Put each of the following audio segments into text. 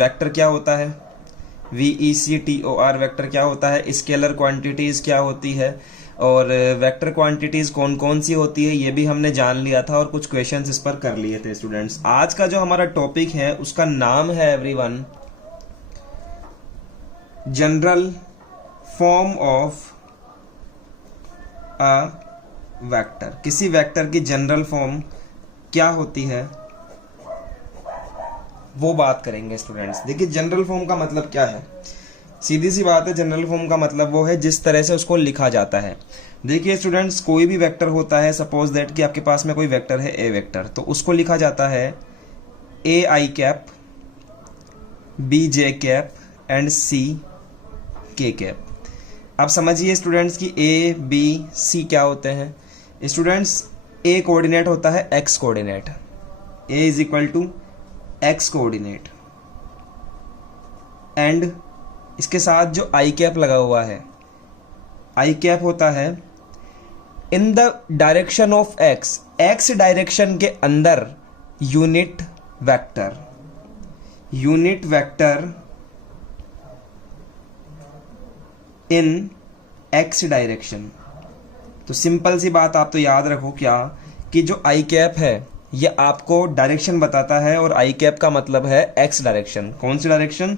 Vector क्या होता है, VECTOR वेक्टर क्या होता है, स्केलर क्वांटिटीज क्या होती है, और वेक्टर क्वांटिटीज कौन कौन सी होती है ये भी हमने जान लिया था और कुछ क्वेश्चंस इस पर कर लिए थे स्टूडेंट्स। आज का जो हमारा टॉपिक है उसका नाम है everyone general form of a vector. किसी वेक्टर की जनरल फॉर्म क्या होती है वो बात करेंगे स्टूडेंट्स। देखिए जनरल फॉर्म का मतलब क्या है, सीधी सी बात है, जनरल फॉर्म का मतलब वो है जिस तरह से उसको लिखा जाता है। देखिए स्टूडेंट्स कोई भी वेक्टर होता है, सपोज दैट कि आपके पास में कोई वेक्टर है ए वेक्टर, तो उसको लिखा जाता है AI cap, BJ cap and CK cap. अब समझिए स्टूडेंट्स कि A B C क्या होते हैं स्टूडेंट्स। A कोऑर्डिनेट होता है x coordinate, A is equal to x coordinate, and इसके साथ जो I कैप लगा हुआ है, I कैप होता है in the direction of x direction के अंदर यूनिट वेक्टर इन x डायरेक्शन। तो सिंपल सी बात आप तो याद रखो क्या कि जो I कैप है ये आपको डायरेक्शन बताता है और I कैप का मतलब है x डायरेक्शन। कौन सी डायरेक्शन,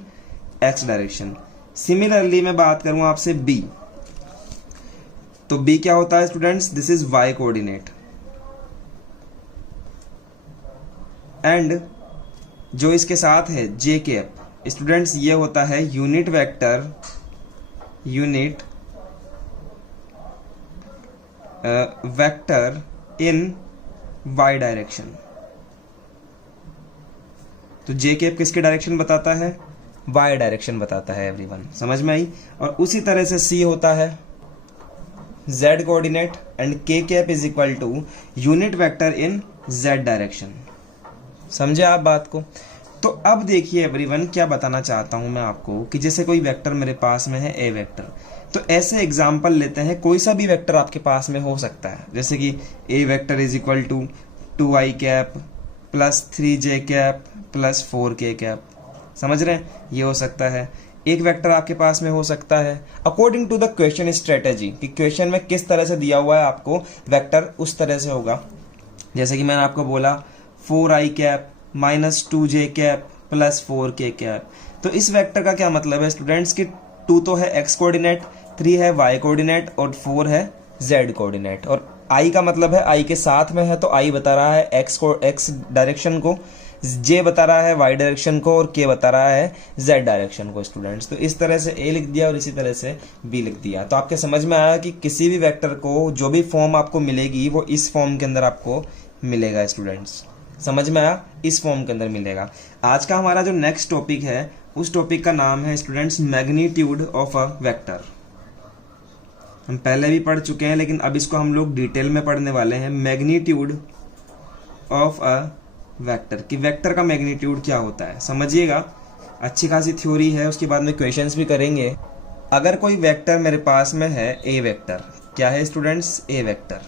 x डायरेक्शन। सिमिलरली मैं बात करूं आपसे B, तो B क्या होता है students, this is y coordinate, and जो इसके साथ है J कैप स्टूडेंट्स ये होता है यूनिट वेक्टर इन y डायरेक्शन। तो J कैप किसके डायरेक्शन बताता है, y डायरेक्शन बताता है एवरीवन, समझ में आई। और उसी तरह से C होता है z coordinate and K cap is equal to unit vector in z direction. समझे आप बात को। तो अब देखिए एवरीवन क्या बताना चाहता हूं मैं आपको कि जैसे कोई वेक्टर मेरे पास में है A वेक्टर, तो ऐसे एग्जाम्पल लेते हैं, कोई सा भी वेक्टर आपके पास में हो सकता है, जैसे कि A vector is equal to 2i cap plus 3j cap plus 4k cap. समझ रहे हैं, ये हो सकता है। एक वेक्टर आपके पास में हो सकता है according to the question strategy, कि क्वेश्चन में किस तरह से दिया हुआ है आपको वेक्टर उस तरह से होगा। जैसे कि मैंने आपको बोला 4i cap minus 2j cap plus 4k cap. तो इस वेक्टर का क्या मतलब है स्टूडेंट्स कि 2 तो है x कोऑर्डिनेट, 3 है y कोऑर्डिनेट और 4 है z कोऑर्डिनेट। और i का मतलब है i के साथ में है, तो i बता रहा है x डायरेक्शन को, j बता रहा है y डायरेक्शन को और k बता रहा है z डायरेक्शन को स्टूडेंट्स। तो इस तरह से a लिख दिया और इसी तरह से b लिख दिया। तो आपके समझ में आया कि किसी भी वेक्टर को जो भी फॉर्म आपको मिलेगी वो इस फॉर्म के अंदर आपको मिलेगा स्टूडेंट्स। समझ में आया, इस फॉर्म के अंदर मिलेगा। आज का हमारा जो नेक्स्ट टॉपिक है उस टॉपिक का नाम है students magnitude of a vector. हम पहले भी पढ़ चुके हैं लेकिन अब इसको हम लोग डिटेल में पढ़ने वाले हैं। मैग्नीट्यूड ऑफ अ वेक्टर, कि वेक्टर का मैग्नीट्यूड क्या होता है समझिएगा। अच्छी खासी थ्योरी है, उसके बाद में क्वेश्चंस भी करेंगे। अगर कोई वेक्टर मेरे पास में है ए वेक्टर, क्या है स्टूडेंट्स, ए वेक्टर,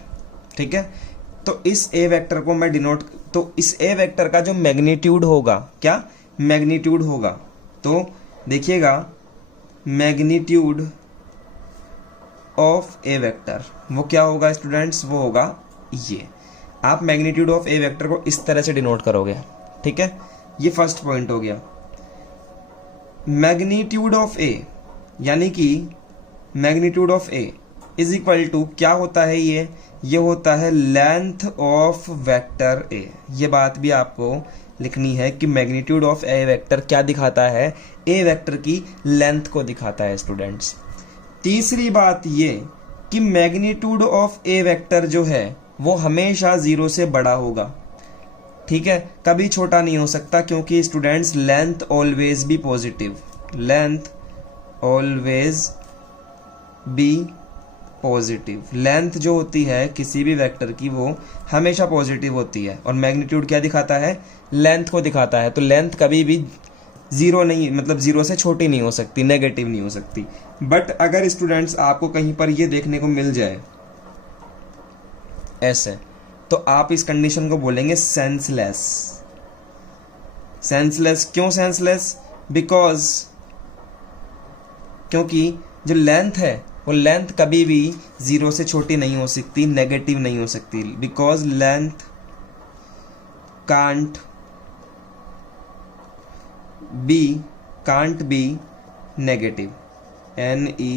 ठीक है। तो इस ए वेक्टर को मैं डिनोट, तो इस ए वेक्टर का जो मैग्नीट्यूड होगा, क्या मैग्नीट्यूड होगा, तो देखिएगा मैग्नीट्यूड ऑफ ए वेक्टर वो क्या होगा स्टूडेंट्स, वो होगा ये। आप मैग्नीट्यूड ऑफ ए वेक्टर को इस तरह से डिनोट करोगे, ठीक है। ये फर्स्ट पॉइंट हो गया। मैग्नीट्यूड ऑफ ए यानी कि magnitude of A is equal to क्या होता है, ये होता है लेंथ ऑफ वेक्टर ए। ये बात भी आपको लिखनी है कि मैग्नीट्यूड ऑफ ए वेक्टर क्या दिखाता है, ए वेक्टर की लेंथ को दिखाता है स्टूडेंट्स। तीसरी बात ये कि मैग्नीट्यूड ऑफ ए वेक्टर जो है वो हमेशा 0 से बड़ा होगा, ठीक है, कभी छोटा नहीं हो सकता, क्योंकि students length always be positive, length always be positive. Length जो होती है किसी भी वेक्टर की वो हमेशा पॉजिटिव होती है, और मैग्नीट्यूड क्या दिखाता है, लेंथ को दिखाता है। तो लेंथ कभी भी 0 नहीं, मतलब 0 से छोटी नहीं हो सकती, नेगेटिव नहीं हो सकती। बट अगर स्टूडेंट्स आपको कहीं पर ये देखने को मिल जाए ऐसे, तो आप इस कंडीशन को बोलेंगे सेंसलेस। सेंसलेस क्यों सेंसलेस, बिकॉज क्योंकि जो लेंथ है वो लेंथ कभी भी 0 से छोटी नहीं हो सकती, नेगेटिव नहीं हो सकती, because length can't be negative, NEGATIVE।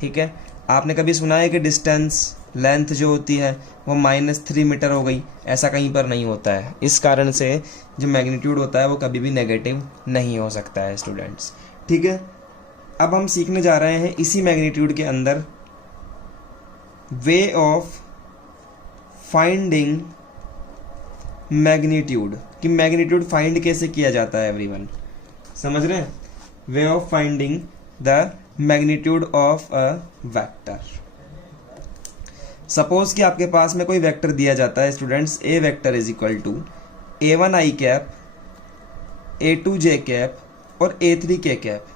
ठीक है, आपने कभी सुना है कि डिस्टेंस लेंथ जो होती है वो -3 मीटर हो गई? ऐसा कहीं पर नहीं होता है। इस कारण से जो मैग्नीट्यूड होता है वो कभी भी नेगेटिव नहीं हो सकता है स्टूडेंट्स। ठीक है, अब हम सीखने जा रहे हैं इसी मैग्नीट्यूड के अंदर वे ऑफ फाइंडिंग मैग्नीट्यूड, कि मैग्नीट्यूड फाइंड कैसे किया जाता है एवरीवन, समझ रहे हैं? Way of finding the magnitude of a vector. Suppose कि आपके पास में कोई वेक्टर दिया जाता है students, A vector is equal to A1 i cap, A2 j cap और A3 k cap.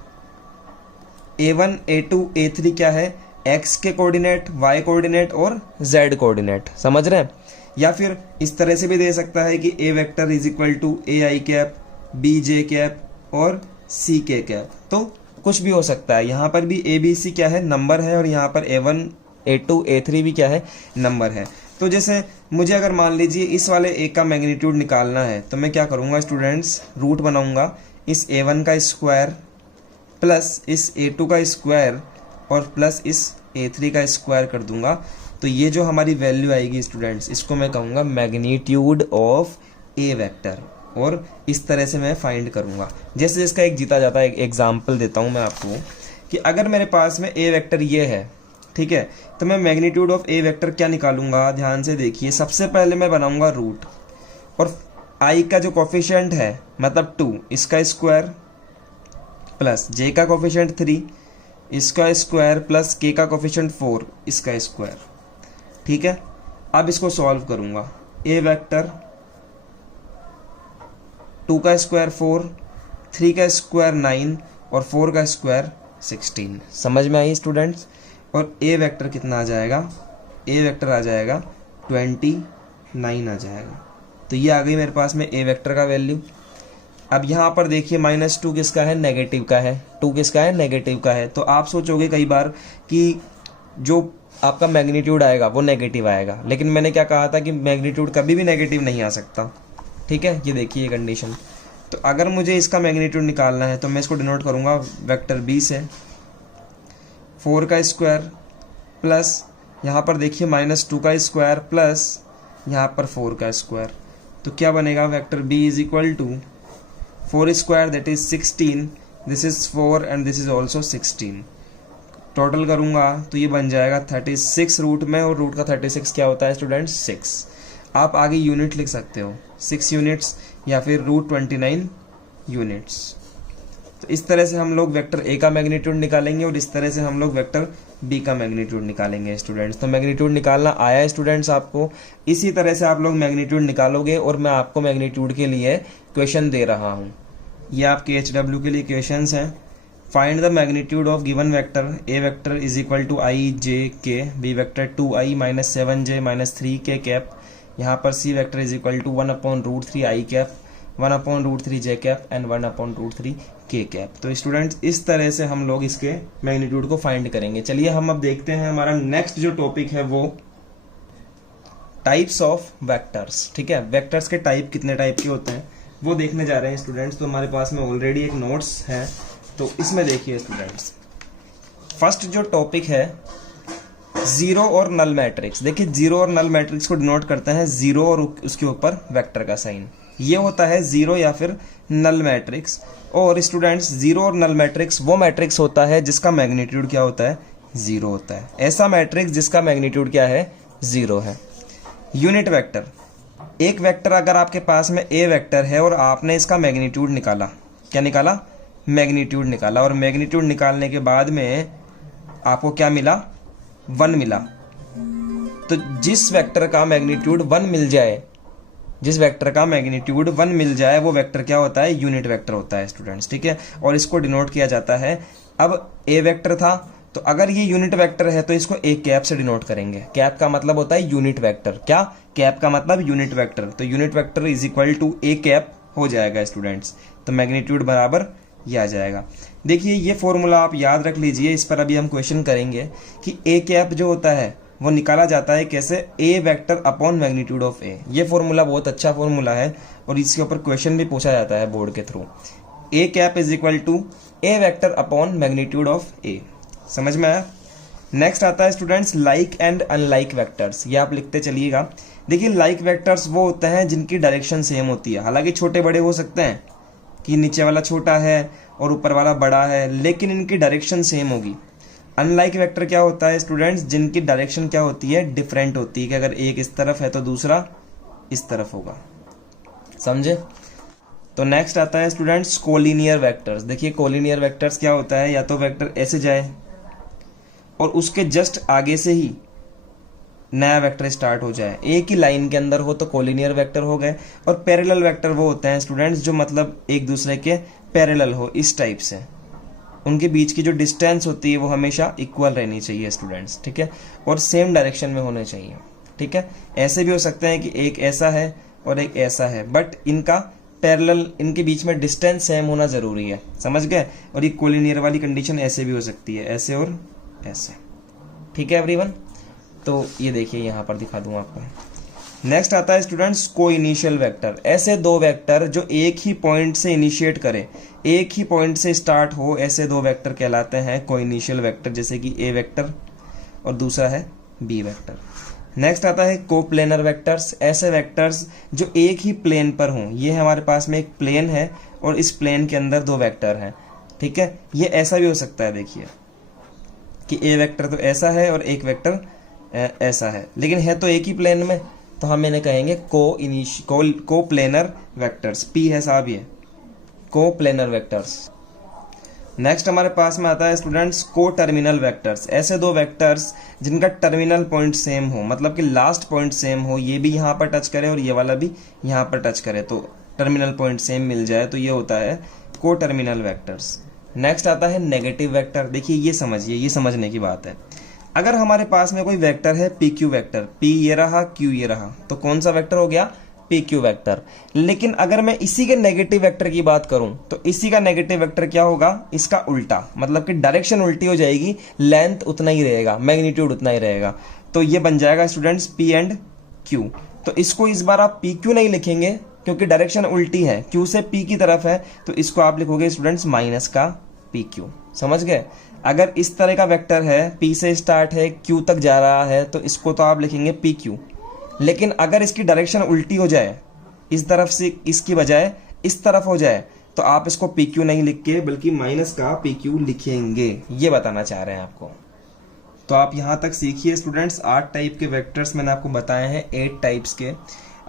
A1 A2 A3 क्या है? x के कोऑर्डिनेट, y कोऑर्डिनेट और z कोऑर्डिनेट, समझ रहे हैं? या फिर इस तरह से भी दे सकता है कि A vector is equal to AI cap, B j cap और C k कैप। तो कुछ भी हो सकता है। यहाँ पर भी ABC क्या है? नंबर है, और यहाँ पर A1 A2 A3 भी क्या है? नंबर है। तो जैसे मुझे अगर मान लीजिए इस वाले A का मैग्नीट्यूड निकालना है तो मैं क्या करूँगा स्टूडेंट्स? रूट बनाऊँगा, इस A1 का स्क्वायर प्लस इस A2 का स्क्वायर और प्लस इस A3 का स्क्वायर कर दूंगा। तो ये जो हमारी वैल्यू आएगी स्टूडेंट्स, इसको मैं कहूँगा मैग्नीट्यूड ऑफ A वेक्टर, और इस तरह से मैं फाइंड करूँगा। जैसे इसका एक जीता जाता है एक एग्जाम्पल देता हूँ मैं आपको, कि अगर मेरे पास में A वेक्टर ये है, ठीक है, तो मैं मैग्नीट्यूड ऑफ A वेक्टर क्या निकालूंगा? ध्यान से देखिए, सबसे पहले मैं बनाऊंगा रूट, और I का जो कोफिशिएंट है मतलब 2, इसका स्क्वायर प्लस J का कोफिशिएंट 3, इसका स्क्वायर प्लस K का कोफिशिएंट 4, इसका स्क्वायर। ठीक है, अब इसको सॉल्व करूंगा। A वेक्टर 2 का स्क्वायर 4, 3 का स्क्वायर 9 और 4 का स्क्वायर 16। समझ में आई स्टूडेंट्स? और A वेक्टर कितना आ जाएगा? A वेक्टर आ जाएगा 29 आ जाएगा। तो ये आ गई मेरे पास में A वेक्टर का वैल्यू। अब यहाँ पर देखिए -2 किसका है? नेगेटिव का है। 2 किसका है? नेगेटिव का है। तो आप सोचोगे कई बार कि जो आपका मैग्नीट्यूड आएगा वो नेगेटिव आएगा, लेकिन मैंने क्या कहा था कि मैग्नीट्यूड कभी भी नेगेटिव नहीं आ सकता। ठीक है, ये देखिए कंडीशन। तो अगर मुझे इसका मैग्नीट्यूड निकालना है तो मैं इसको डिनोट करूँगा वेक्टर B से, 4 का स्क्वायर प्लस यहाँ पर देखिए -2 का स्क्वायर प्लस यहाँ पर 4 का स्क्वायर। तो क्या बनेगा? Vector B is equal to 4 square that is 16, this is 4 and this is also 16। Total करूँगा तो ये बन जाएगा 36 रूट में, और रूट का 36 क्या होता है स्टूडेंट्स? 6। आप आगे यूनिट लिख सकते हो, 6 यूनिट्स या फिर √29 यूनिट्स। तो इस तरह से हम लोग वेक्टर A का मैग्नीट्यूड निकालेंगे, और इस तरह से हम लोग वेक्टर B का मैग्नीट्यूड निकालेंगे स्टूडेंट्स। तो मैग्नीट्यूड निकालना आया स्टूडेंट्स आपको? इसी तरह से आप लोग मैग्नीट्यूड निकालोगे, और मैं आपको मैग्नीट्यूड के लिए क्वेश्चन दे रहा हूँ। ये आपके HW के लिए क्वेश्चंस हैं। Find the magnitude of given vector A vector is equal to I J K, B vector 2I - 7J - 3K cap, यहाँ पर C vector is equal to 1/√3 I cap, 1/√3 J cap and 1/√3 K cap. तो students इस तरह से हम लोग इसके magnitude को फाइंड करेंगे। चलिए हम अब देखते हैं हमारा नेक्स्ट जो टॉपिक है वो टाइप्स ऑफ वेक्टर्स। ठीक है, वेक्टर्स के टाइप कितने टाइप के होते हैं वो देखने जा रहे हैं स्टूडेंट्स। तो हमारे पास में ऑलरेडी एक नोट्स है, तो इसमें देखिए स्टूडेंट्स, फर्स्ट जो टॉपिक है जीरो और नल मैट्रिक्स। देखिए जीरो और नल मैट्रिक्स को डिनोट करते हैं जीरो और उसके ऊपर वेक्टर का साइन, ये होता है जीरो या फिर नल मैट्रिक्स। और स्टूडेंट्स जीरो और नल मैट्रिक्स वो मैट्रिक्स होता है जिसका मैग्नीट्यूड क्या होता है? जीरो होता है। ऐसा मैट्रिक्स जिसका मैग्नीट्यूड क्या है? जीरो है। यूनिट वेक्टर, एक वेक्टर अगर आपके पास में A वेक्टर है और आपने इसका मैग्नीट्यूड निकाला, क्या निकाला? मैग्नीट्यूड निकाला, और मैग्नीट्यूड निकालने के बाद में आपको क्या मिला? 1 मिला। तो जिस वेक्टर का मैग्नीट्यूड 1 मिल जाए, जिस वेक्टर का मैग्नीट्यूड 1 मिल जाए वो वेक्टर क्या होता है? यूनिट वेक्टर होता है स्टूडेंट्स। ठीक है, और इसको डिनोट किया जाता है। अब A वेक्टर था, तो अगर ये यूनिट वेक्टर है तो इसको A कैप से डिनोट करेंगे। कैप का मतलब होता है यूनिट वेक्टर। क्या? कैप का मतलब यूनिट वेक्टर, तो unit vector is equal to A cap हो जाएगा स्टूडेंट्स। तो मैग्नीट्यूड बराबर ये आ जाएगा। देखिए ये फॉर्मूला आप याद रख लीजिए, इस पर अभी हम क्वेश्चन करेंगे कि ए कैप जो होता है वो निकाला जाता है कैसे, ए वेक्टर अपॉन मैग्नीट्यूड ऑफ ए। ये फॉर्मूला बहुत अच्छा फॉर्मूला है और इसके ऊपर क्वेश्चन भी पूछा जाता है बोर्ड के through. A cap is equal to A vector upon magnitude of A. समझ में आया। नेक्स्ट आता है students like and unlike vectors, ये आप लिखते चलिएगा। देखिए लाइक वेक्टर्स वो होते हैं जिनकी डायरेक्शन सेम होती है, हालांकि छोटे बड़े हो सकते हैं कि नीचे वाला छोटा है और ऊपर वाला बड़ा है, लेकिन इनकी डायरेक्शन सेम होगी। अनलाइक वेक्टर क्या होता है स्टूडेंट्स, जिनकी डायरेक्शन क्या होती है, डिफरेंट होती है, कि अगर एक इस तरफ है तो दूसरा इस तरफ होगा। समझे। तो नेक्स्ट आता है स्टूडेंट्स कोलिनियर वेक्टर्स। देखिए कोलिनियर वेक्टर्स क्या होता है, या तो वेक्टर ऐसे जाए और उसके जस्ट आगे से ही नया वेक्टर स्टार्ट हो जाए, एक ही लाइन के अंदर हो तो कोलिनियर वेक्टर हो गए। और पैरेलल वेक्टर वो होते हैं स्टूडेंट्स जो मतलब एक दूसरे के पैरेलल हो, इस टाइप से। उनके बीच की जो डिस्टेंस होती है वो हमेशा इक्वल रहनी चाहिए स्टूडेंट्स, ठीक है, और सेम डायरेक्शन में होने चाहिए, ठीक है। ऐसे भी हो सकते हैं कि एक ऐसा है और एक ऐसा है, बट इनका पैरेलल, इनके बीच में डिस्टेंस सेम होना जरूरी है। समझ गए। और ये कोलिनियर वाली कंडीशन ऐसे भी हो सकती है, ऐसे और ऐसे, ठीक है एवरीवन। तो ये देखिए यहाँ पर दिखा दूं आपको। नेक्स्ट आता है स्टूडेंट्स को इनिशियल वेक्टर। ऐसे दो वेक्टर जो एक ही पॉइंट से इनिशिएट करें, एक ही पॉइंट से स्टार्ट हो, ऐसे दो वेक्टर कहलाते हैं को इनिशियल वेक्टर, जैसे कि ए वेक्टर और दूसरा है बी वेक्टर। नेक्स्ट आता है कोप्लेनर वेक्टर्स। ऐसे वेक्टर्स जो एक ही प्लेन पर हों, ये हमारे पास में एक प्लेन है और इस प्लेन के अंदर दो वेक्टर हैं, ठीक है। ये ऐसा भी हो सकता है, देखिए कि ए वेक्टर तो ऐसा है और एक वेक्टर ऐसा है, लेकिन है तो एक ही प्लेन में, तो हम इन्हें कहेंगे को प्लेनर वेक्टर्स। पी है साहब ये को प्लेनर वेक्टर्स। नेक्स्ट हमारे पास में आता है स्टूडेंट्स को टर्मिनल वेक्टर्स। ऐसे दो वेक्टर्स जिनका टर्मिनल पॉइंट सेम हो, मतलब कि लास्ट पॉइंट सेम हो, ये भी यहाँ पर टच करे और ये वाला भी यहाँ पर टच करे, तो टर्मिनल पॉइंट सेम मिल जाए, तो ये होता है को टर्मिनल वेक्टर्स। नेक्स्ट आता है नेगेटिव वेक्टर। देखिए ये समझिए, ये समझने की बात है। अगर हमारे पास में कोई वेक्टर है पी क्यू वेक्टर, पी ये रहा क्यू ये रहा, तो कौन सा वेक्टर हो गया, पी क्यू वेक्टर। लेकिन अगर मैं इसी के नेगेटिव वेक्टर की बात करूं तो इसी का नेगेटिव वेक्टर क्या होगा, इसका उल्टा, मतलब कि डायरेक्शन उल्टी हो जाएगी, लेंथ उतना ही रहेगा, मैग्नीट्यूड उतना ही रहेगा। तो ये बन जाएगा स्टूडेंट्स पी एंड क्यू। तो इसको इस बार आप पी क्यू नहीं लिखेंगे क्योंकि डायरेक्शन उल्टी है, क्यू से पी की तरफ है, तो इसको आप लिखोगे स्टूडेंट्स माइनस का पी क्यू। समझ गए। अगर इस तरह का वेक्टर है, पी से स्टार्ट है, क्यू तक जा रहा है, तो इसको तो आप लिखेंगे पी क्यू। लेकिन अगर इसकी डायरेक्शन उल्टी हो जाए, इस तरफ से इसकी बजाय इस तरफ हो जाए, तो आप इसको पी क्यू नहीं लिख के बल्कि माइनस का पी क्यू लिखेंगे। ये बताना चाह रहे हैं आपको। तो आप यहां तक सीखिए स्टूडेंट्स। 8 टाइप के वेक्टर्स मैंने आपको बताए हैं, 8 टाइप्स के।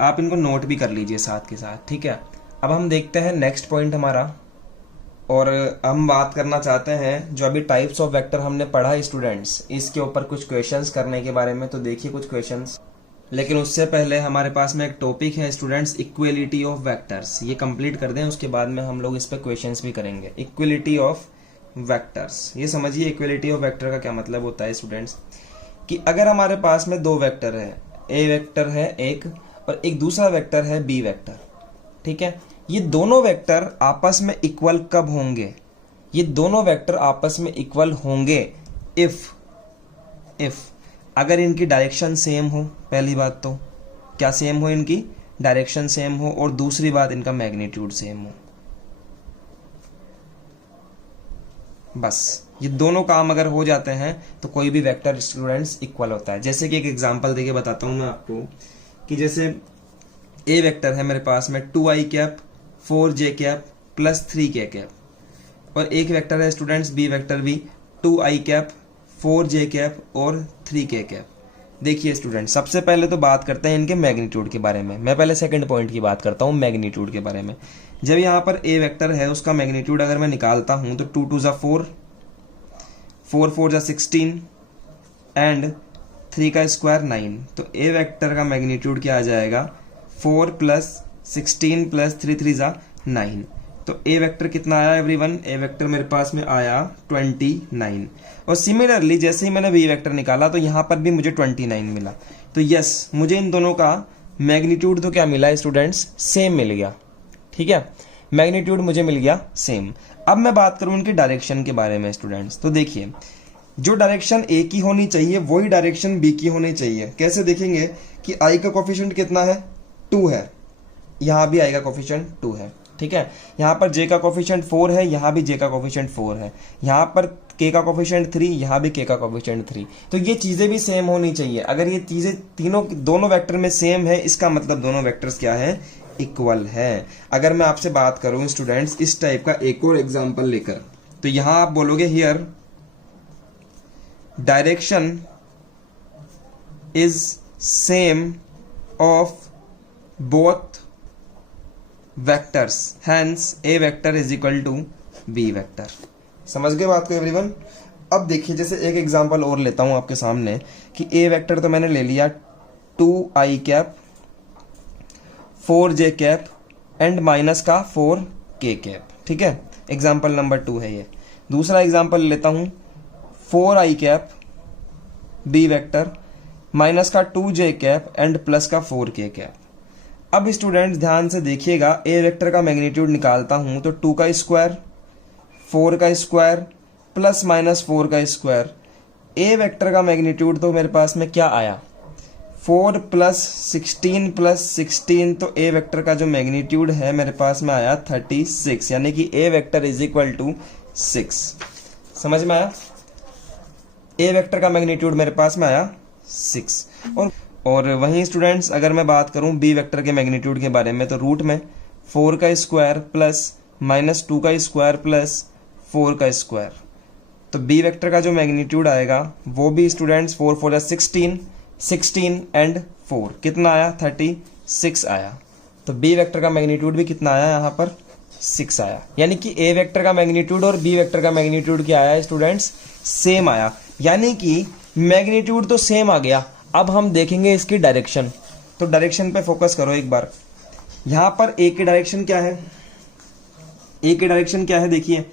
आप इनको नोट भी कर लीजिए साथ के साथ, ठीक है। अब हम देखते हैं नेक्स्ट पॉइंट हमारा, और हम बात करना चाहते हैं जो अभी टाइप्स ऑफ वेक्टर हमने पढ़ा है स्टूडेंट्स, इसके ऊपर कुछ क्वेश्चंस करने के बारे में। तो देखिए कुछ क्वेश्चंस, लेकिन उससे पहले हमारे पास में एक टॉपिक है स्टूडेंट्स इक्वलिटी ऑफ वेक्टर्स। ये कंप्लीट कर दें, उसके बाद में हम लोग इस पर क्वेश्चंस भी करेंगे। इक्वलिटी ऑफ वेक्टर्स, ये समझिए इक्वलिटी ऑफ वेक्टर का क्या मतलब होता है स्टूडेंट्स, कि अगर हमारे पास में दो वेक्टर है, ए वेक्टर है एक और एक दूसरा वेक्टर है बी वेक्टर, ठीक है। ये दोनों वेक्टर आपस में इक्वल कब होंगे, ये दोनों वेक्टर आपस में इक्वल होंगे इफ अगर इनकी डायरेक्शन सेम हो। पहली बात तो क्या सेम हो, इनकी डायरेक्शन सेम हो, और दूसरी बात इनका मैग्नीट्यूड सेम हो। बस ये दोनों काम अगर हो जाते हैं तो कोई भी वेक्टर स्टूडेंट्स इक्वल होता है। जैसे कि एक एग्जांपल देके बताता हूं मैं आपको, कि जैसे ए वेक्टर है मेरे पास में 2i cap 4j cap plus 3k cap, और एक वेक्टर है स्टूडेंट्स बी वेक्टर भी 2i कैप 4j कैप और 3k कैप। देखिए स्टूडेंट्स, सबसे पहले तो बात करते हैं इनके मैग्नीट्यूड के बारे में। मैं पहले सेकंड पॉइंट की बात करता हूँ, मैग्नीट्यूड के बारे में। जब यहाँ पर ए वेक्टर है, उसका मैग्नीट्यूड अगर मैं निकालता हूँ तो 2 2 4, 4 4 16 एंड 3 का स्क्वायर 9। तो ए वेक्टर का मैग्नीट्यूड क्या आ जाएगा, 4 प्लस 16 प्लस 3 3 9। तो ए वेक्टर कितना आया एवरीवन, ए वेक्टर मेरे पास में आया 29। और सिमिलरली जैसे ही मैंने बी वेक्टर निकाला तो यहाँ पर भी मुझे 29 मिला। तो यस, मुझे इन दोनों का मैग्नीट्यूड तो क्या मिला स्टूडेंट्स, सेम मिल गया, ठीक है, मैग्नीट्यूड मुझे मिल गया सेम। अब मैं बात करूं इनकी डायरेक्शन के बारे में स्टूडेंट्स, तो देखिए जो डायरेक्शन ए की होनी चाहिए वही डायरेक्शन बी की होनी चाहिए। कैसे देखेंगे कि आई का कोफिशिएंट कितना है, 2 है, यहाँ भी आई का कोफिशिएंट 2 है, ठीक है, यहाँ पर जे का कोफिशिएंट 4 है, यहाँ भी जे का कोफिशिएंट 4 है, यहाँ पर के का कोफिशिएंट 3, यहाँ भी के का कोफिशिएंट 3। तो ये चीजें भी सेम होनी चाहिए। अगर ये चीजें तीनों दोनों वेक्टर में सेम है, इसका मतलब दोनों वेक्टर्स क्या है, इक्वल है। अगर मैं आपसे बात करूं स्टूडेंट्स इस टाइप का एक और एग्जांपल लेकर, तो यहां आप बोलोगे here direction is same of both vectors, hence A vector is equal to B vector. समझ गए बात को एवरीवन। अब देखिए जैसे एक एग्जांपल और लेता हूं आपके सामने कि ए वेक्टर तो मैंने ले लिया 2i cap 4j cap and minus का 4k कैप, ठीक है, एग्जाम्पल नंबर 2 है ये। दूसरा एग्जाम्पल लेता हूं 4i cap B vector minus का 2j कैप एंड प्लस का 4k कैप। अब स्टूडेंट्स ध्यान से देखिएगा, ए वेक्टर का मैग्नीट्यूड निकालता हूं तो 2 का स्क्वायर 4 का स्क्वायर प्लस माइनस 4 का स्क्वायर। ए वेक्टर का मैग्नीट्यूड तो मेरे पास में क्या आया, 4 प्लस 16 प्लस 16, तो ए वेक्टर का जो मैग्नीट्यूड है मेरे पास में आया 36, यानी कि ए वेक्टर इज इक्वल टू 6। समझ में आया, ए वेक्टर का मैग्नीट्यूड मेरे पास में आया 6। और वहीं स्टूडेंट्स अगर मैं बात करूं बी वेक्टर के मैग्नीट्यूड के बारे में, तो रूट में 4 का स्क्वायर प्लस माइनस 2 का स्क्वायर प्लस 4 का स्क्वायर, तो बी वेक्टर का जो मैग्नीट्यूड आएगा वो भी स्टूडेंट्स 4 4 16 एंड 4 कितना आया, 36 आया। तो बी वेक्टर का मैग्नीट्यूड भी कितना आया, यहाँ पर 6 आया। यानी कि ए वेक्टर का मैग्नीट्यूड और बी वेक्टर का मैग्नीट्यूड क्या आया स्टूडेंट्स, सेम आया, यानी कि मैग्नीट्यूड तो सेम आ गया। अब हम देखेंगे इसकी डायरेक्शन, तो डायरेक्शन पे फोकस करो एक बार। यहाँ पर ए की डायरेक्शन क्या है, ए की डायरेक्शन क्या है देखिए,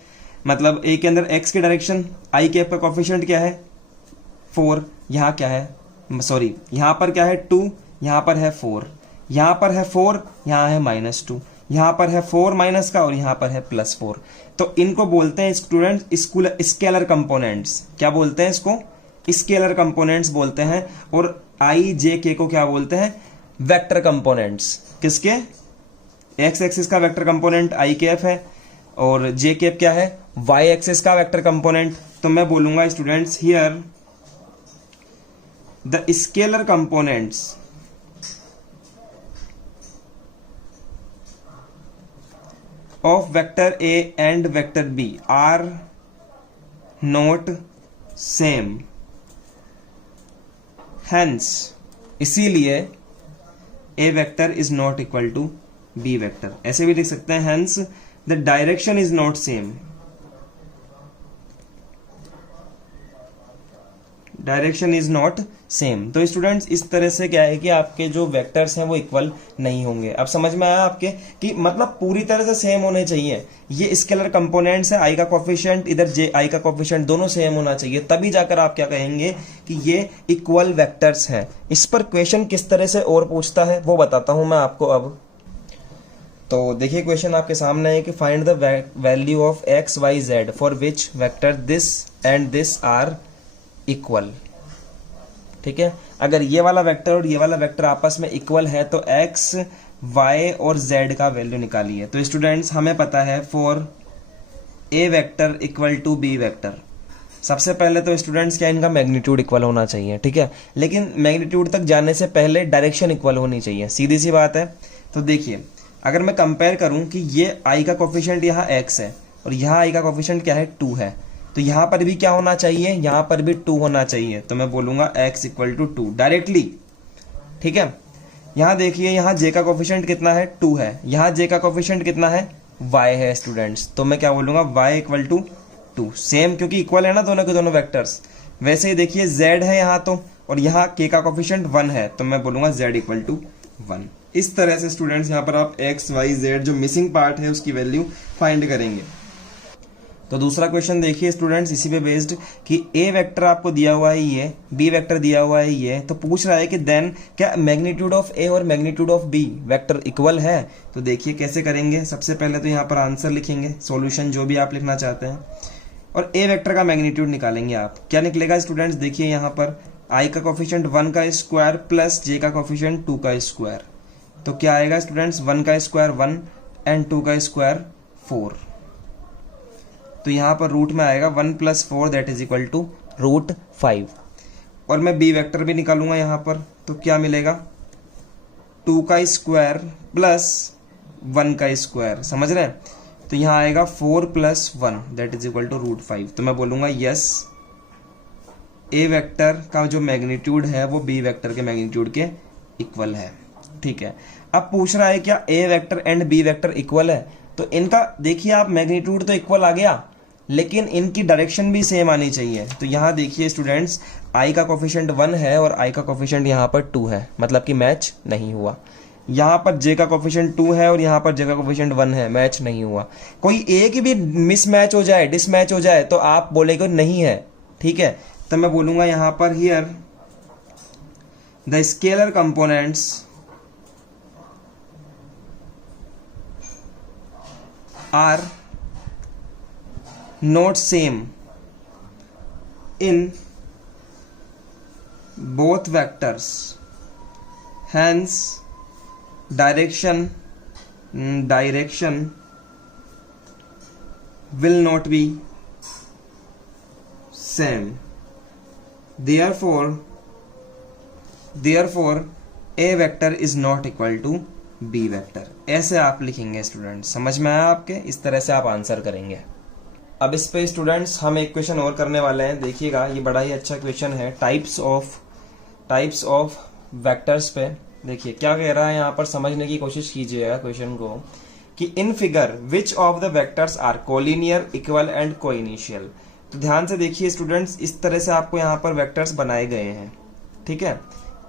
मतलब ए के अंदर एक्स की डायरेक्शन, आई कैप का कोफिशिएंट क्या है 4, यहाँ क्या है, सॉरी यहाँ पर क्या है 2, यहाँ पर है 4, यहाँ पर है 4, यहाँ है -2, यहाँ पर है 4 माइनस का और यहाँ पर है +4। तो इनको बोलते हैं स्टूडेंट स्केलर कंपोनेंट्स। क्या बोलते हैं इसको, स्केलर कंपोनेंट्स बोलते हैं। और आई जे के को क्या बोलते हैं, वेक्टर कंपोनेंट्स। किसके, एक्स एक्सिस का वेक्टर कंपोनेंट आई कैप है और जे कैप क्या है, वाई एक्सिस का वेक्टर कंपोनेंट। तो मैं बोलूंगा students here the scalar components of vector A and vector B are not same, hence इसीलिए A vector is not equal to B vector। ऐसे भी लिख सकते हैं hence the direction is not same, direction is not same. तो students इस तरह से क्या है कि आपके जो वेक्टर्स हैं वो इक्वल नहीं होंगे। अब समझ में आया आपके कि मतलब पूरी तरह से सेम होने चाहिए। ये स्केलर कंपोनेंट्स है, आई का कोफिशिएंट इधर जे आई का कोफिशिएंट दोनों सेम होना चाहिए, तभी जाकर आप क्या कहेंगे कि ये इक्वल वेक्टर्स हैं। इस पर क्वेश्चन किस तरह से और पूछता है वो बताता हूं मैं आपको अब। तो देखिए क्वेश्चन आपके सामने है कि find the value of x y z for which vector this and this are equal. ठीक है, अगर ये वाला वेक्टर और ये वाला वेक्टर आपस में इक्वल है तो एक्स वाई और जेड का वैल्यू निकालिए। तो स्टूडेंट्स हमें पता है for A vector equal to B vector, सबसे पहले तो स्टूडेंट्स क्या इनका मैग्नीट्यूड इक्वल होना चाहिए। ठीक है, लेकिन मैग्नीट्यूड तक जाने से पहले डायरेक्शन इक्वल होनी चाहिए, सीधी सी बात है। तो देखिए अगर मैं कंपेयर करूं कि ये आई का कोफिशिएंट यहाँ एक्स है और यहाँ आई का कोफिशिएंट क्या है 2 है, तो यहां पर भी क्या होना चाहिए, यहां पर भी 2 होना चाहिए। तो मैं बोलूंगा x इक्वल टू 2 डायरेक्टली। ठीक है, यहां देखिए यहां j का कोफिशिएंट कितना है 2 है, यहां j का कोफिशिएंट कितना है y है स्टूडेंट्स। तो मैं क्या बोलूंगा y इक्वल टू 2, सेम क्योंकि इक्वल है ना दोनों के दोनों वेक्टर्स। वैसे ही देखिए z है यहाँ तो, और यहाँ k का कोफिशिएंट 1 है, तो मैं बोलूंगा z इक्वल टू 1। इस तरह से स्टूडेंट्स यहाँ पर आप x y z जो मिसिंग पार्ट है उसकी वैल्यू फाइंड करेंगे। तो दूसरा क्वेश्चन देखिए स्टूडेंट्स इसी पे बेस्ड कि ए वेक्टर आपको दिया हुआ है ये, बी वेक्टर दिया हुआ है ये, तो पूछ रहा है कि देन क्या मैग्नीट्यूड ऑफ ए और magnitude of B vector equal है। तो देखिए कैसे करेंगे, सबसे पहले तो यहाँ पर आंसर लिखेंगे, सॉल्यूशन जो भी आप लिखना चाहते हैं, और ए वेक्टर का मैग्नीट्यूड निकालेंगे आप। क्या निकलेगा स्टूडेंट्स, देखिए यहाँ पर आई का कोफिशिएंट 1 का स्क्वायर प्लस जे का कोफिशिएंट 2 का स्क्वायर, तो क्या आएगा स्टूडेंट्स 1 का स्क्वायर 1 एंड 2 का स्क्वायर 4। तो यहाँ पर रूट में आएगा 1 + 4 दैट इज इक्वल टू √5। और मैं बी वेक्टर भी निकालूंगा यहाँ पर, तो क्या मिलेगा 2 का स्क्वायर प्लस 1 का स्क्वायर, समझ रहे हैं। तो यहाँ आएगा 4 + 1 दैट इज इक्वल टू √5। तो मैं बोलूंगा यस ए वेक्टर का जो मैग्नीट्यूड है वो बी वेक्टर के मैग्नीट्यूड के इक्वल है। ठीक है, अब पूछ रहा है क्या A vector and B vector equal है। तो इनका देखिए आप मैग्नीट्यूड तो इक्वल आ गया, लेकिन इनकी डायरेक्शन भी सेम आनी चाहिए। तो यहाँ देखिए स्टूडेंट्स आई का कोफिशिएंट 1 है और आई का कोफिशिएंट यहाँ पर 2 है, मतलब कि मैच नहीं हुआ। यहाँ पर जे का कोफिशिएंट 2 है और यहाँ पर जे का कोफिशिएंट 1 है, मैच नहीं हुआ। कोई एक भी मिसमैच हो जाए, डिसमैच हो जाए, तो आप बोलेगे नहीं है। ठीक है, तो मैं बोलूंगा यहाँ पर here the scalar components are not same in both vectors, hence direction will not be same, therefore a vector is not equal to B vector. ऐसे आप लिखेंगे स्टूडेंट्स, समझ में आया आपके, इस तरह से आप आंसर करेंगे। अब इस पे स्टूडेंट्स हम एक क्वेश्चन और करने वाले हैं, देखिएगा ये बड़ा ही अच्छा क्वेश्चन है टाइप्स ऑफ वेक्टर्स पे। देखिए क्या कह रहा है यहाँ पर, समझने की कोशिश कीजिएगा क्वेश्चन को कि in figure which of the vectors are collinear, equal and coinitial. तो ध्यान से देखिए स्टूडेंट्स, इस तरह से आपको यहाँ पर वेक्टर्स बनाए गए हैं। ठीक है,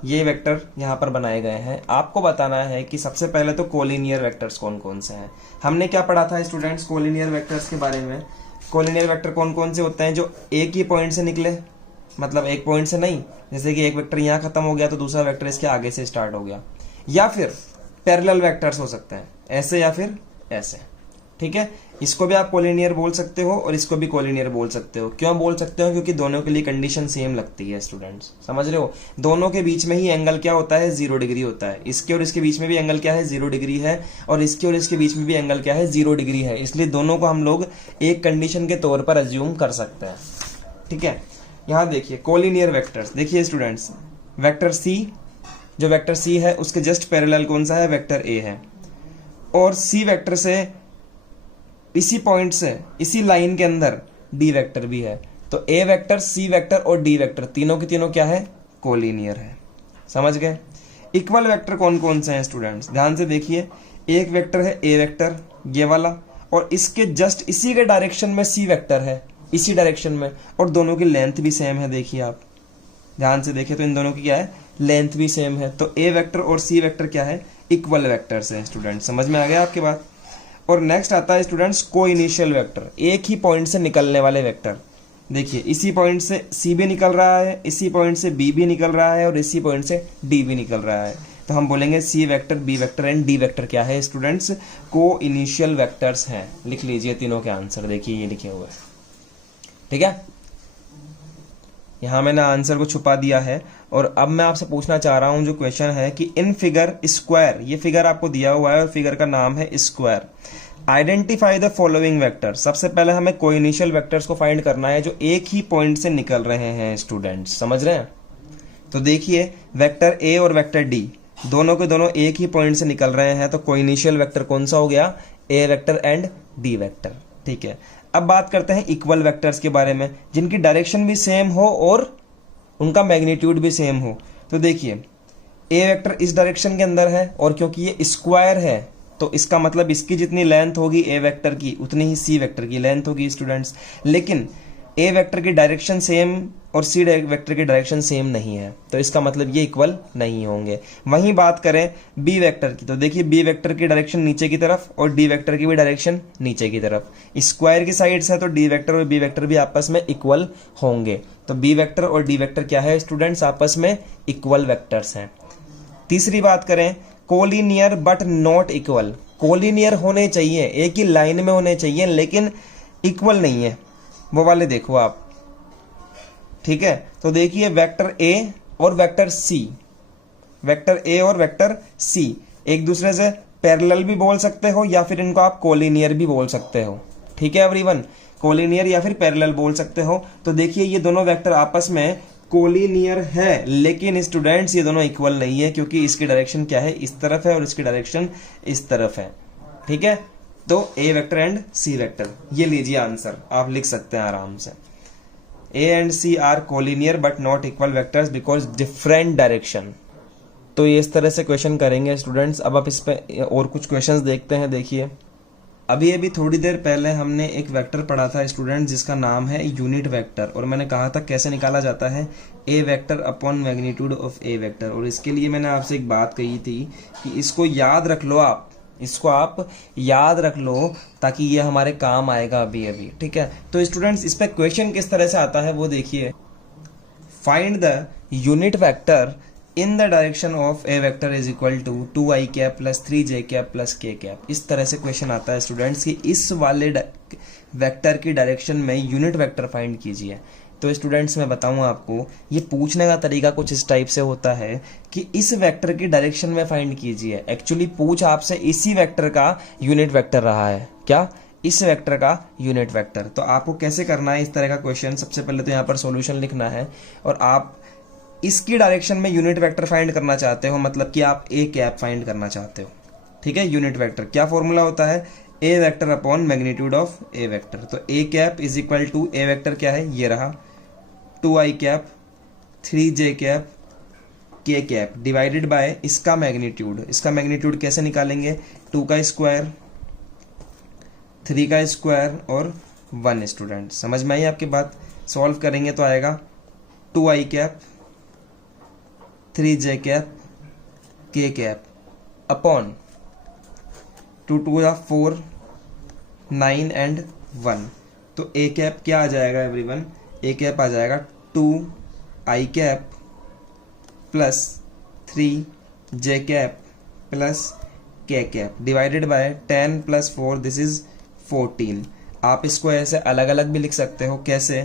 ये वेक्टर यहाँ पर बनाए गए हैं, आपको बताना है कि सबसे पहले तो कोलिनियर वेक्टर्स कौन कौन से हैं। हमने क्या पढ़ा था स्टूडेंट्स कोलिनियर वेक्टर्स के बारे में। कोलिनियर वेक्टर कौन कौन से होते हैं, जो एक ही पॉइंट से निकले, मतलब एक पॉइंट से नहीं, जैसे कि एक वेक्टर यहाँ खत्म हो गया तो दूसरा वेक्टर इसके आगे से स्टार्ट हो गया, या फिर पैरेलल वेक्टर्स हो सकते हैं, ऐसे या फिर ऐसे। ठीक है, इसको भी आप कोलिनियर बोल सकते हो और इसको भी कोलिनियर बोल सकते हो। क्यों बोल सकते हो, क्योंकि दोनों के लिए कंडीशन सेम लगती है स्टूडेंट्स, समझ रहे हो। दोनों के बीच में ही एंगल क्या होता है, 0 डिग्री होता है। इसके और इसके बीच में भी एंगल क्या है, 0 डिग्री है, और इसके और इसके बीच में भी एंगल क्या है, 0 डिग्री है। इसलिए दोनों को हम लोग एक कंडीशन के तौर पर अज्यूम कर सकते हैं। ठीक है, यहाँ देखिए कोलिनियर वेक्टर्स, देखिए स्टूडेंट्स वेक्टर सी, जो वेक्टर सी है उसके जस्ट पैरेलल कौन सा है, वेक्टर ए है, और सी वेक्टर से इसी पॉइंट से इसी लाइन के अंदर डी वेक्टर भी है। तो ए वेक्टर, सी वेक्टर और डी वेक्टर तीनों के तीनों क्या है, कोलिनियर है। समझ गए। इक्वल वेक्टर कौन कौन से हैं स्टूडेंट्स, ध्यान से देखिए। एक वेक्टर है ए वेक्टर, ये वाला, और इसके जस्ट इसी के डायरेक्शन में सी वेक्टर है, इसी डायरेक्शन में, और दोनों की लेंथ भी सेम है। देखिए आप ध्यान से देखिए तो इन दोनों की क्या है, लेंथ भी सेम है। तो ए वेक्टर और सी वेक्टर क्या है, इक्वल वेक्टर्स हैं स्टूडेंट। समझ में आ गया आपकी बात। और नेक्स्ट आता है स्टूडेंट्स को इनिशियल वेक्टर, एक ही पॉइंट से निकलने वाले वेक्टर। देखिए इसी पॉइंट से सी भी निकल रहा है, इसी पॉइंट से बी भी निकल रहा है, और इसी पॉइंट से डी भी निकल रहा है। तो हम बोलेंगे C vector, B vector and D vector क्या है स्टूडेंट्स, को इनिशियल वेक्टर्स हैं। लिख लीजिए तीनों के आंसर, देखिए ये लिखे हुए हैं। ठीक है, यहां मैंने आंसर को छुपा दिया है। और अब मैं आपसे पूछना चाह रहा हूं जो क्वेश्चन है कि इन फिगर स्क्वायर, ये फिगर आपको दिया हुआ है और फिगर का नाम है square. Identify the following vector. सबसे पहले हमें कोइनिशियल वेक्टर्स को फाइंड करना है जो एक ही पॉइंट से निकल रहे हैं स्टूडेंट्स, समझ रहे हैं। तो देखिए वेक्टर ए और वेक्टर डी दोनों के दोनों एक ही पॉइंट से निकल रहे हैं, तो कोइनिशियल वेक्टर कौन सा हो गया, ए वेक्टर एंड डी वेक्टर। ठीक है, अब बात करते हैं इक्वल वेक्टर्स के बारे में, जिनकी डायरेक्शन भी सेम हो और उनका मैग्नीट्यूड भी सेम हो। तो देखिए ए वेक्टर इस डायरेक्शन के अंदर है, और क्योंकि ये स्क्वायर है तो इसका मतलब इसकी जितनी लेंथ होगी ए वेक्टर की, उतनी ही सी वेक्टर की लेंथ होगी स्टूडेंट्स। लेकिन ए वेक्टर की डायरेक्शन सेम और सी वेक्टर की डायरेक्शन सेम नहीं है, तो इसका मतलब ये इक्वल नहीं होंगे। वहीं बात करें बी वेक्टर की, तो देखिए बी वेक्टर की डायरेक्शन नीचे की तरफ और डी वेक्टर की भी डायरेक्शन नीचे की तरफ, स्क्वायर की साइड से, तो डी वेक्टर और बी वेक्टर भी आपस में इक्वल होंगे। तो बी वेक्टर और डी वेक्टर क्या है स्टूडेंट्स, आपस में इक्वल वेक्टर्स हैं। तीसरी बात करें collinear but not equal, collinear होने चाहिए, एक ही लाइन में होने चाहिए लेकिन इक्वल नहीं है, वो वाले देखो आप, ठीक है। तो देखिए वेक्टर ए और वेक्टर सी, वेक्टर ए और वेक्टर सी एक दूसरे से पैरेलल भी बोल सकते हो या फिर इनको आप कोलिनियर भी बोल सकते हो, ठीक है एवरीवन, कोलिनियर या फिर पैरेलल बोल सकते हो। तो देखिए ये दोनों वेक्टर आपस में कोलिनियर है, लेकिन स्टूडेंट्स ये दोनों इक्वल नहीं है क्योंकि इसकी डायरेक्शन क्या है, इस तरफ है और इसकी डायरेक्शन इस तरफ है, ठीक है। तो A vector and C vector, ये लीजिए आंसर आप लिख सकते हैं आराम से। A and C are collinear but not equal vectors because different direction. तो ये इस तरह से क्वेश्चन करेंगे स्टूडेंट्स। अब आप इस पे और कुछ क्वेश्चंस देखते हैं। देखिए अभी थोड़ी देर पहले हमने एक वेक्टर पढ़ा था स्टूडेंट जिसका नाम है यूनिट वेक्टर, और मैंने कहा था कैसे निकाला जाता है, ए vector upon magnitude of A vector. और इसके लिए मैंने आपसे एक बात कही थी कि इसको याद रख लो, आप इसको आप याद रख लो ताकि ये हमारे काम आएगा अभी अभी, ठीक है। तो स्टूडेंट्स इस पे क्वेश्चन किस तरह से आता है वो देखिए, find the unit vector in the direction of A vector is equal to 2i cap plus 3j cap plus k cap. इस तरह से क्वेश्चन आता है स्टूडेंट्स कि इस वाले वेक्टर की डायरेक्शन में यूनिट वेक्टर फाइंड कीजिए। तो स्टूडेंट्स मैं बताऊं आपको, ये पूछने का तरीका कुछ इस टाइप से होता है कि इस वेक्टर की डायरेक्शन में फाइंड कीजिए। एक्चुअली पूछ आपसे इसी वेक्टर का यूनिट वेक्टर रहा है, क्या, इस वेक्टर का यूनिट वेक्टर। तो आपको कैसे करना है इस तरह का क्वेश्चन, सबसे पहले तो यहाँ पर सॉल्यूशन लिखना है और आप इसकी डायरेक्शन में यूनिट वेक्टर फाइंड करना चाहते हो, मतलब कि आप ए कैप फाइंड करना चाहते हो, ठीक है। यूनिट वेक्टर क्या फॉर्मूला होता है, ए vector upon magnitude of A vector. तो a cap is equal to A vector क्या है, ये रहा 2i cap 3j cap k cap divided by इसका मैग्नीट्यूड। इसका मैग्नीट्यूड कैसे निकालेंगे, 2 का स्क्वायर 3 का स्क्वायर और 1। स्टूडेंट समझ में आई आपकी बात, सॉल्व करेंगे तो आएगा 2i cap 3j cap k cap upon 2 2 4 9 and 1। तो a कैप क्या आ जाएगा एवरीवन, ए कैप आ जाएगा 2i cap plus 3j cap plus k cap divided bye 10 plus 4 this is 14। आप इसको ऐसे अलग अलग भी लिख सकते हो, कैसे,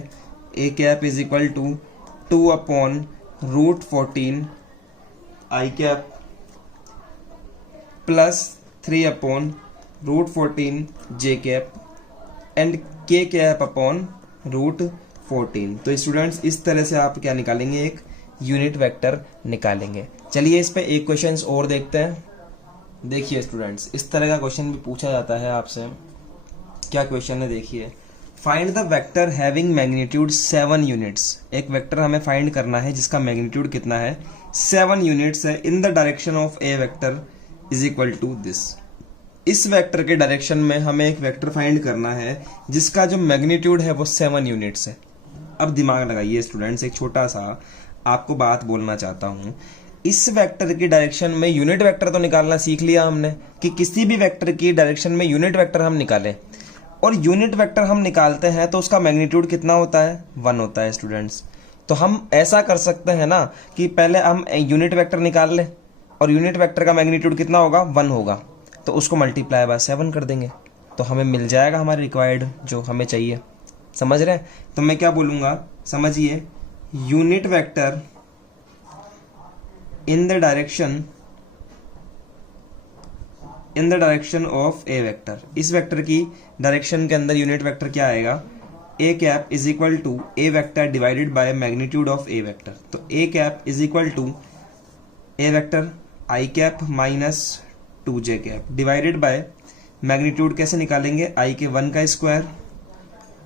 a cap is equal to 2 upon root 14 i cap plus 3 upon root 14 j cap and k cap upon root 14। तो स्टूडेंट्स इस तरह से आप क्या निकालेंगे, एक यूनिट वेक्टर निकालेंगे। चलिए इस पे एक क्वेश्चन और देखते हैं। देखिए स्टूडेंट्स इस तरह का क्वेश्चन भी पूछा जाता है आपसे, क्या क्वेश्चन है देखिए, find the vector having magnitude 7 units. एक वेक्टर हमें फाइंड करना है जिसका मैग्नीट्यूड कितना है, 7 यूनिट्स है, in the direction of A vector is equal to this. इस वेक्टर के डायरेक्शन में हमें एक वेक्टर फाइंड करना है जिसका जो मैग्नीट्यूड है वो 7 यूनिट्स है। अब दिमाग लगाइए स्टूडेंट्स, एक छोटा सा आपको बात बोलना चाहता हूं। इस वेक्टर की डायरेक्शन में यूनिट वेक्टर तो निकालना सीख लिया हमने कि किसी भी वेक्टर की डायरेक्शन में यूनिट वेक्टर हम निकालें, और यूनिट वेक्टर हम निकालते हैं तो उसका मैग्नीट्यूड कितना होता है, 1 होता है स्टूडेंट्स। तो हम ऐसा कर सकते हैं ना कि पहले हम यूनिट वेक्टर निकाल लें और यूनिट वेक्टर का मैग्नीट्यूड कितना होगा, 1 होगा, तो उसको मल्टीप्लाई बाय 7 कर देंगे तो हमें मिल जाएगा हमारे रिक्वायर्ड जो हमें चाहिए। समझ रहे हैं? तो मैं क्या बोलूँगा, समझिए, unit vector in the direction of A vector. इस वेक्टर की डायरेक्शन के अंदर यूनिट वेक्टर क्या आएगा, a cap is equal to A vector divided by magnitude of A vector. तो a cap is equal to A vector i cap minus 2j cap divided by magnitude कैसे निकालेंगे, आई के 1 का square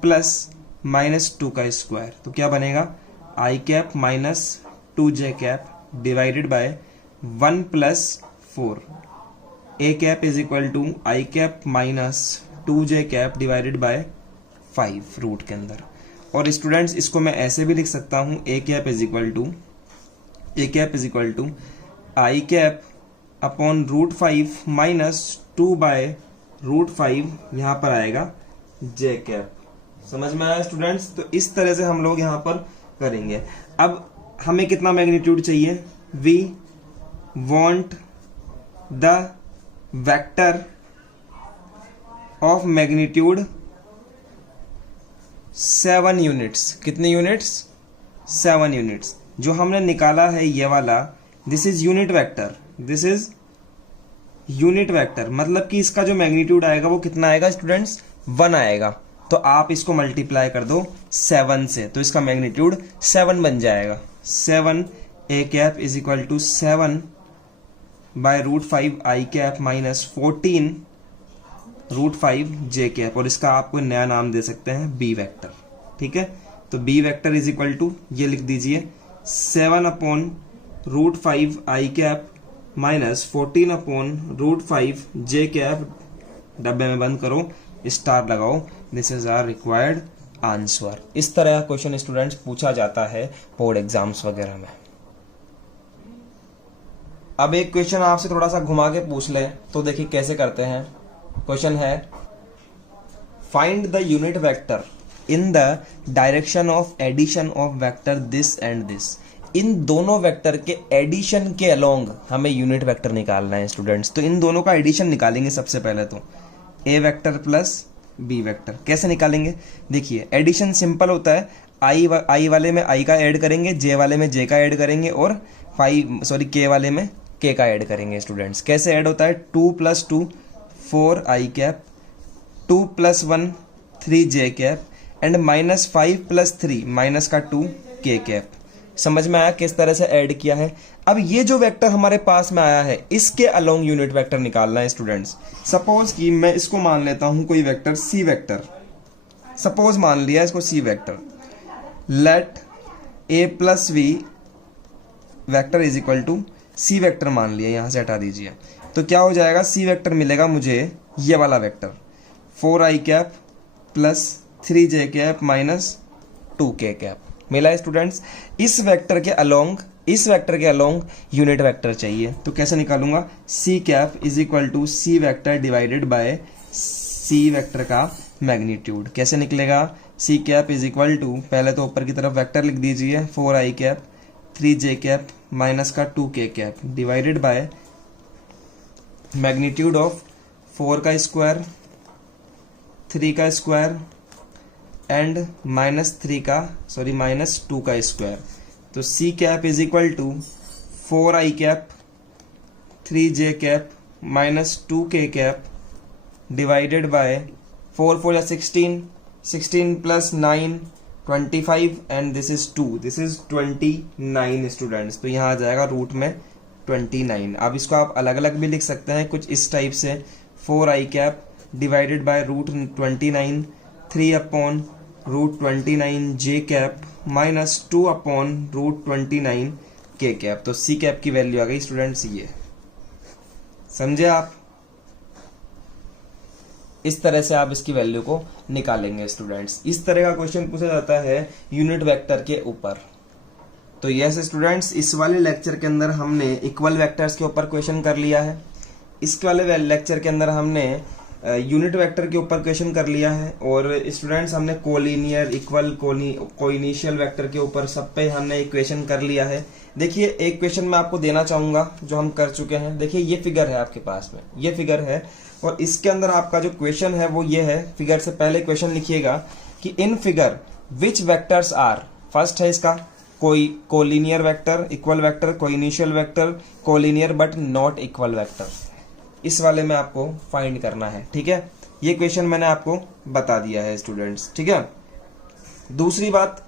plus minus 2 का square. तो क्या बनेगा, i cap minus 2j cap divided by 1 plus 4। A cap is equal to i cap minus 2j cap divided by 5 root के अंदर। और स्टूडेंट्स इसको मैं ऐसे भी लिख सकता हूँ, a cap is equal to i cap upon √5 minus 2/√5, यहाँ पर आएगा जे कैप। समझ में आया स्टूडेंट्स? तो इस तरह से हम लोग यहाँ पर करेंगे। अब हमें कितना मैग्नीट्यूड चाहिए? We want the vector of magnitude 7 units. कितने यूनिट्स? 7 यूनिट्स। जो हमने निकाला है ये वाला, this is unit vector, this is unit vector, मतलब कि इसका जो मैग्नीट्यूड आएगा वो कितना आएगा स्टूडेंट्स? 1 आएगा। तो आप इसको मल्टीप्लाई कर दो 7 से, तो इसका मैग्नीट्यूड 7 बन जाएगा। 7 a cap is equal to 7/√5 I cap minus 14√5 j cap, और इसका आपको नया नाम दे सकते हैं बी वेक्टर। ठीक है, तो B vector is equal to, ये लिख दीजिए 7/√5 आई कैप माइनस 14/√5 जे कैप, डब्बे में बंद करो, स्टार लगाओ, this is our required answer. इस तरह का क्वेश्चन स्टूडेंट्स पूछा जाता है बोर्ड एग्जाम्स वगैरह में। अब एक क्वेश्चन आपसे थोड़ा सा घुमा के पूछ ले तो देखिए कैसे करते हैं। क्वेश्चन है find the unit vector in the direction of addition of vector this and this. इन दोनों वेक्टर के एडिशन के अलोंग हमें यूनिट वेक्टर निकालना है स्टूडेंट्स। तो इन दोनों का एडिशन निकालेंगे सबसे पहले, तो A vector plus B vector. कैसे निकालेंगे? देखिए एडिशन सिंपल होता है, आई वाले में आई का ऐड करेंगे, जे वाले में जे का ऐड करेंगे, और के वाले में के का ऐड करेंगे स्टूडेंट्स। कैसे ऐड होता है? 2 + 2 4 आई cap, 2 + 1 3 J cap, and -5 + 3 minus का 2 के कैप। समझ में आया किस तरह से ऐड किया है? अब ये जो वेक्टर हमारे पास में आया है इसके अलोंग यूनिट वेक्टर निकालना है स्टूडेंट्स। सपोज कि मैं इसको मान लेता हूं कोई वेक्टर सी वेक्टर, सपोज मान लिया इसको c vector. Let a plus v vector is equal to C vector मान लिया, यहां से हटा दीजिए। तो क्या हो जाएगा? सी वेक्टर मिलेगा मुझे ये वाला वेक्टर 4 आई cap plus 3 J cap minus 2 K cap मिला है स्टूडेंट्स। इस वेक्टर के अलोंग यूनिट वेक्टर चाहिए, तो कैसे निकालूंगा? C cap is equal to C vector divided by C vector का मैग्नीट्यूड। कैसे निकलेगा? C cap is equal to, पहले तो ऊपर की तरफ वेक्टर लिख दीजिए 4 आई कैप 3 जे कैप माइनस का 2 K cap divided by magnitude of 4 का स्क्वायर 3 का स्क्वायर एंड -2 का स्क्वायर। तो C cap is equal to 4 I cap 3 J cap minus 2 K cap divided by 4 4 16 16 + 9 25 and this is 2, this is 29 students. तो यहाँ आ जाएगा root में 29। अब इसको आप अलग अलग भी लिख सकते हैं कुछ इस टाइप से, 4 आई cap divided by √29 3/√29 j cap minus 2/√29 k cap. तो सी कैप की वैल्यू आ गई स्टूडेंट्स ये, समझे आप? इस तरह से आप इसकी वैल्यू को निकालेंगे स्टूडेंट्स। इस तरह का क्वेश्चन पूछा जाता है यूनिट वेक्टर के ऊपर। तो यस स्टूडेंट्स, इस वाले लेक्चर के अंदर हमने इक्वल वेक्टर्स के ऊपर क्वेश्चन कर लिया है। इस वाले लेक्चर के अंदर हमने यूनिट वेक्टर के ऊपर क्वेश्चन कर लिया है, और स्टूडेंट्स हमने कोलिनियर, इक्वल, कोइनिशियल वेक्टर के ऊपर सब पे हमने इक्वेशन कर लिया है। देखिए एक क्वेश्चन मैं आपको देना चाहूंगा जो हम कर चुके हैं। देखिए ये फिगर है आपके पास में, ये फिगर है, और इसके अंदर आपका जो क्वेश्चन है वो ये है। फिगर से पहले क्वेश्चन लिखिएगा कि in figure which vectors are, first है इसका कोई collinear vector, equal vector, coinitial vector, collinear but not equal vector. इस वाले में आपको फाइंड करना है, ठीक है? ये क्वेश्चन मैंने आपको बता दिया है स्टूडेंट्स, ठीक है? दूसरी बात,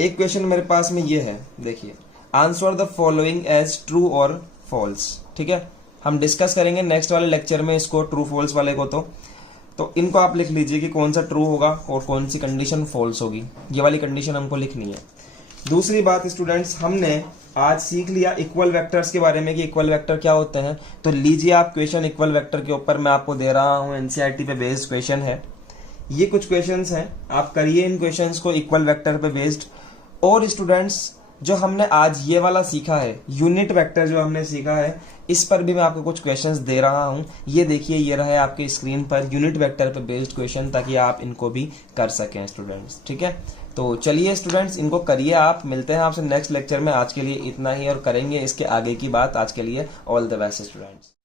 एक क्वेश्चन मेरे पास में ये है, देखिए, answer the following as true और फॉल्स, ठीक है? हम डिस्कस करेंगे नेक्स्ट वाले लेक्चर में इसको, ट्रू फॉल्स वाले को। तो इनको आप लिख लीजिए कि कौन सा ट्रू होगा और कौन सी कंडीशन फॉल्स होगी। ये वाली कंडीशन हमको लिखनी है। दूसरी बात स्टूडेंट्स, हमने आज सीख लिया इक्वल वेक्टर्स के बारे में कि इक्वल वेक्टर क्या होते हैं। तो लीजिए आप क्वेश्चन इक्वल वेक्टर के ऊपर मैं आपको दे रहा हूं, एनसीईआरटी पे बेस्ड क्वेश्चन है। ये कुछ क्वेश्चंस हैं, आप करिए इन क्वेश्चंस को इक्वल वेक्टर पे बेस्ड। और स्टूडेंट्स जो हमने आज ये वाला सीखा है, यूनिट वेक्टर जो हमने सीखा है, इस पर भी मैं आपको कुछ क्वेश्चंस दे रहा हूं। ये देखिए, ये रहा है आपके स्क्रीन पर यूनिट वेक्टर पे बेस्ड क्वेश्चन, ताकि आप इनको भी कर सकें स्टूडेंट्स। ठीक है, तो चलिए स्टूडेंट्स इनको करिए आप। मिलते हैं आपसे नेक्स्ट लेक्चर में। आज के लिए इतना ही और करेंगे इसके आगे की बात। आज के लिए ऑल द बेस्ट स्टूडेंट्स।